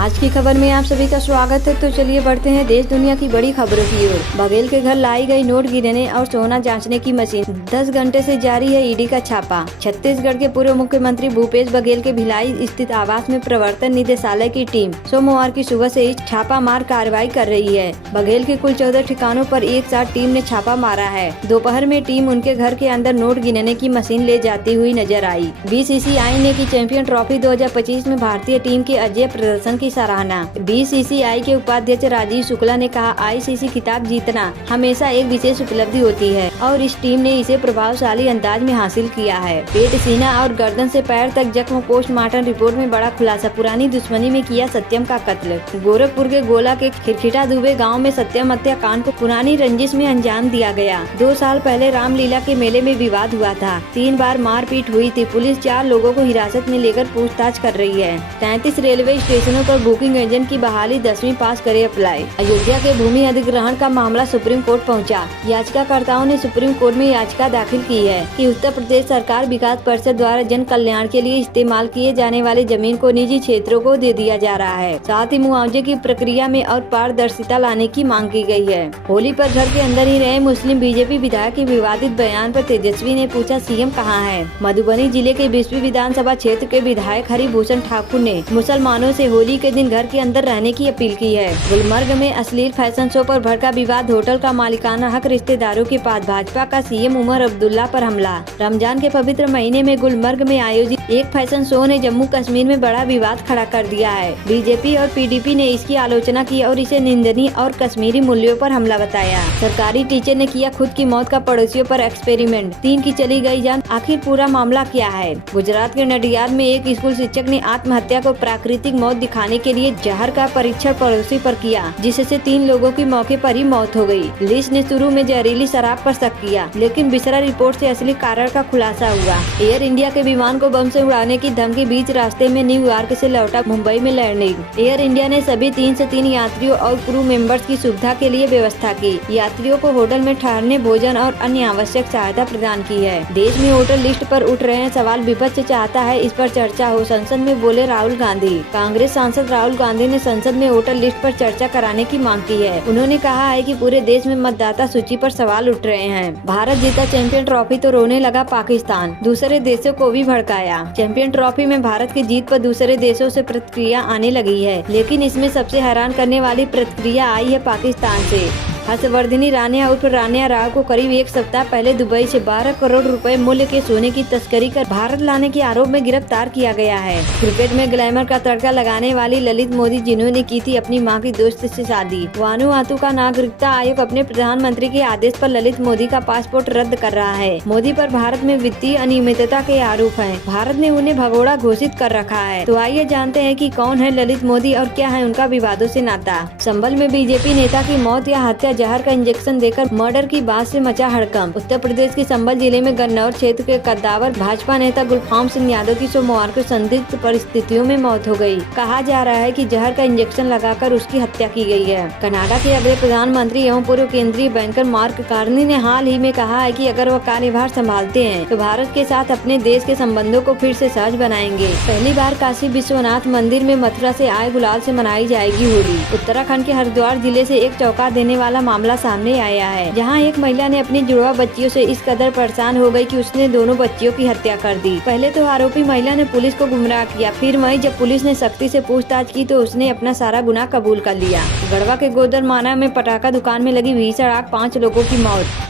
आज की खबर में आप सभी का स्वागत है। तो चलिए बढ़ते हैं देश दुनिया की बड़ी खबरों की ओर। बघेल के घर लाई गई नोट गिनने और सोना जांचने की मशीन। 10 घंटे से जारी है ईडी का छापा। छत्तीसगढ़ के पूर्व मुख्यमंत्री भूपेश बघेल के भिलाई स्थित आवास में प्रवर्तन निदेशालय की टीम सोमवार की सुबह से ही छापामार कार्रवाई कर रही है। बघेल के कुल 14 ठिकानों पर एक साथ टीम ने छापा मारा है। दोपहर में टीम उनके घर के अंदर नोट गिनने की मशीन ले जाती हुई नजर आई। बीसीसीआई ने की चैंपियन ट्रॉफी 2025 में भारतीय टीम के अजय प्रदर्शन की सराहना। बीसीसीआई के उपाध्यक्ष राजीव शुक्ला ने कहा, आईसीसी खिताब जीतना हमेशा एक विशेष उपलब्धि होती है और इस टीम ने इसे प्रभावशाली अंदाज में हासिल किया है। पेट, सीना और गर्दन से पैर तक जख्म। पोस्टमार्टम रिपोर्ट में बड़ा खुलासा। पुरानी दुश्मनी में किया सत्यम का कत्ल। गोरखपुर के गोला के खिरखिटा दुबे गाँव में सत्यम हत्याकांड को पुरानी रंजिश में अंजाम दिया गया। 2 साल पहले रामलीला के मेले में विवाद हुआ था। 3 बार मारपीट हुई थी। पुलिस 4 लोगों को हिरासत में लेकर पूछताछ कर रही है। 33 रेलवे स्टेशनों पर बुकिंग एजेंट की बहाली 10वीं पास करे अप्लाई। अयोध्या के भूमि अधिग्रहण का मामला सुप्रीम कोर्ट पहुंचा। याचिकाकर्ताओं ने सुप्रीम कोर्ट में याचिका दाखिल की है कि उत्तर प्रदेश सरकार विकास परिषद द्वारा जन कल्याण के लिए इस्तेमाल किए जाने वाली जमीन को निजी क्षेत्रों को दे दिया जा रहा है। साथ ही मुआवजे की प्रक्रिया में और पारदर्शिता लाने की मांग की गई है। होली पर घर के अंदर ही रहे मुस्लिम बीजेपी विधायक के विवादित बयान पर तेजस्वी ने पूछा, सीएम कहाँ है। मधुबनी जिले के 20वीं विधानसभा क्षेत्र के विधायक हरिभूषण ठाकुर ने मुसलमानों से होली के दिन घर के अंदर रहने की अपील की है। गुलमर्ग में अश्लील फैशन शो पर भड़का विवाद। होटल का मालिकाना हक रिश्तेदारों के पास। भाजपा का सीएम उमर अब्दुल्ला पर हमला। रमजान के पवित्र महीने में गुलमर्ग में आयोजित एक फैशन शो ने जम्मू कश्मीर में बड़ा विवाद खड़ा कर दिया है। बीजेपी और पीडीपी ने इसकी आलोचना की और इसे निंदनीय और कश्मीरी मूल्यों पर हमला बताया। सरकारी टीचर ने किया खुद की मौत का पड़ोसियों पर एक्सपेरिमेंट। 3 की चली गई जान। आखिर पूरा मामला क्या है। गुजरात के नडियाद में एक स्कूल शिक्षक ने आत्महत्या को प्राकृतिक मौत दिखाने के लिए जहर का परीक्षण पड़ोसी पर किया, जिससे 3 लोगों की मौके पर ही मौत हो गई। पुलिस ने शुरू में जहरीली शराब पर शक किया, लेकिन बिसरा रिपोर्ट से असली कारण का खुलासा हुआ। एयर इंडिया के विमान को बम से उड़ाने की धमकी। बीच रास्ते में न्यूयॉर्क से लौटा मुंबई में लैंडिंग। एयर इंडिया ने सभी 3 से 3 यात्रियों और क्रू मेंबर्स की सुविधा के लिए व्यवस्था की। यात्रियों को होटल में ठहरने, भोजन और अन्य आवश्यक सहायता प्रदान की है। देश में वोटर लिस्ट पर उठ रहे हैं सवाल। विपक्ष चाहता है इस पर चर्चा हो। संसद में बोले राहुल गांधी। कांग्रेस सांसद राहुल गांधी ने संसद में वोटर लिस्ट पर चर्चा कराने की मांग की है। उन्होंने कहा है कि पूरे देश में मतदाता सूची पर सवाल उठ रहे हैं। भारत जीता चैंपियन ट्रॉफी तो रोने लगा पाकिस्तान। दूसरे देशों को भी भड़काया। चैंपियन ट्रॉफी में भारत की जीत पर दूसरे देशों से प्रतिक्रिया आने लगी है, लेकिन इसमें सबसे हैरान करने वाली प्रतिक्रिया आई है पाकिस्तान से। हर्षवर्धनी रानिया उर्फ रानिया राव को करीब 1 सप्ताह पहले दुबई से 12 करोड़ रुपए मूल्य के सोने की तस्करी कर भारत लाने के आरोप में गिरफ्तार किया गया है। क्रिकेट में ग्लैमर का तड़का लगाने वाली ललित मोदी, जिन्होंने की थी अपनी मां की दोस्त से शादी। वानुआतू का नागरिकता आयोग अपने प्रधानमंत्री के आदेश पर ललित मोदी का पासपोर्ट रद्द कर रहा है। मोदी पर भारत में वित्तीय अनियमितता के आरोप हैं। भारत ने उन्हें भगोड़ा घोषित कर रखा है। तो आइए जानते हैं कि कौन है ललित मोदी और क्या है उनका विवादों से नाता। संभल में बीजेपी नेता की मौत या हत्या। जहर का इंजेक्शन देकर मर्डर की बात से मचा हड़कंप। उत्तर प्रदेश के संभल जिले में गन्नौर क्षेत्र के कद्दावर भाजपा नेता गुलफाम सिंह यादव की सोमवार को संदिग्ध परिस्थितियों में मौत हो गई। कहा जा रहा है कि जहर का इंजेक्शन लगाकर उसकी हत्या की गई है। कनाडा के अगले प्रधानमंत्री एवं पूर्व केंद्रीय बैंकर मार्क कार्नी ने हाल ही में कहा है कि अगर वह कार्यभार संभालते हैं तो भारत के साथ अपने देश के संबंधों को फिर से सहज बनाएंगे। पहली बार काशी विश्वनाथ मंदिर में मथुरा से आए गुलाल से मनाई जाएगी होली। उत्तराखंड के हरिद्वार जिले से एक चौंका देने वाला मामला सामने आया है, जहां एक महिला ने अपनी जुड़वा बच्चियों से इस कदर परेशान हो गई कि उसने दोनों बच्चियों की हत्या कर दी। पहले तो आरोपी महिला ने पुलिस को गुमराह किया, फिर वहीं जब पुलिस ने सख्ती से पूछताछ की तो उसने अपना सारा गुनाह कबूल कर लिया। गढ़वा के गोदरमाना में पटाखा दुकान में लगी भीषण आग, 5 लोगों की मौत।